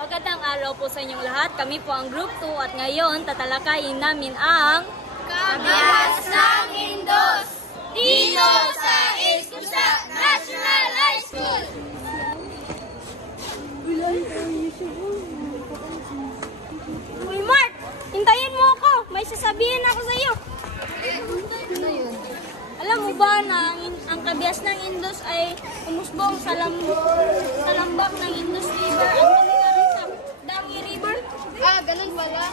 Magandang araw po sa inyong lahat. Kami po ang Group 2 at ngayon tatalakayin namin ang Kabihas ng Indos dito sa Escusa National High School. Uy Mark, hintayin mo ako. May sasabihin ako sa iyo. Alam mo ba na ang kabihas ng Indos ay umusbong sa lambak ng Indus River at tumungarin sa Dangi River? Ganun pala.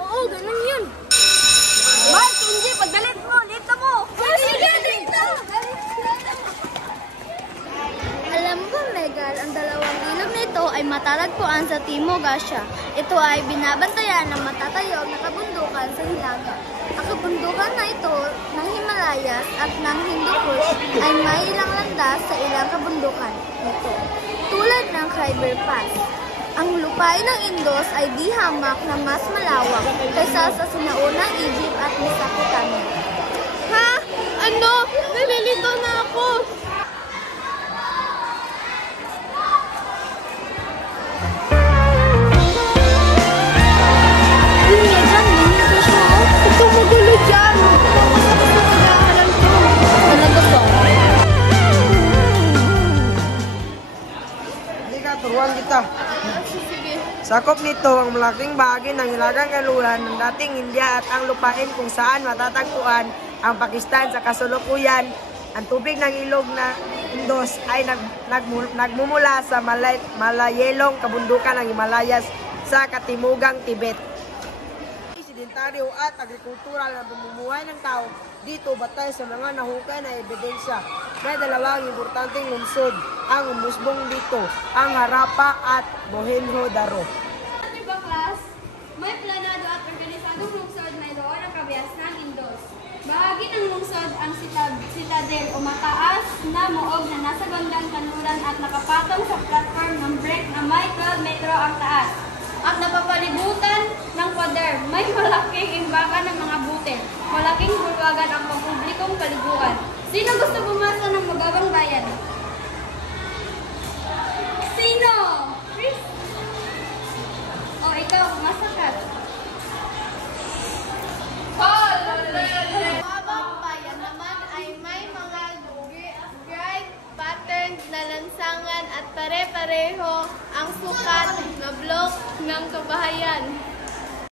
Oo, ganun yun. Mark, hindi, pagdalit mo, dito mo. Sige, dito. Alam mo, Megal, ang dalawang ilog nito ay matatagpuan sa Timog Asya. Ito ay binabantayan ng matatayog na kabundukan sa Hilaga. Ang kabundukan na ito ng Himalayas at ng Hindu Kush ay may ilang landas sa ilang kabundukan nito, tulad ng Khyber Pass. Ang lupain ng Indos ay di hamak na mas malawak kaysa sa sinaunang Egypt at Mesopotamia. Ha? Ano? Nalilito na ako! Ito magulo dyan! Talaga ba? Hindi ka, turuan kita. Sakop nito ang malaking bahagi ng Hilagang Kanluran ng dating India at ang lupain kung saan matatagpuan ang Pakistan sa kasalukuyan. Ang tubig ng ilog na Indus ay nagmumula sa malayelong kabundukan ng Himalayas sa katimugang Tibet. Sedentaryo at agrikultural na bumumuhay ng tao dito batay sa mga nahukay na ebidensya. May dalawang importanteng lungsod ang umusbong dito, ang Harappa at Mohenjo-daro. Diba, class? May planado at organisadong lungsod na ito ang kabihas ng Indos. Bahagi ng lungsod ang citadel o mataas na muog na nasa bandang kanluran at nakapatong sa platform ng brick na may 12 metro ang taas. At napapalibutan ng pader, may malaking imbakan ng mga butil. Malaking bulwagan ang pampublikong paliguan. Sino gusto bumasa ng mababang bayan? Sino? Chris? O ikaw, masakat. Mababang bayan naman ay may mga grid pattern na lansangan at pare-pareho ang sukat na blok ng kabahayan.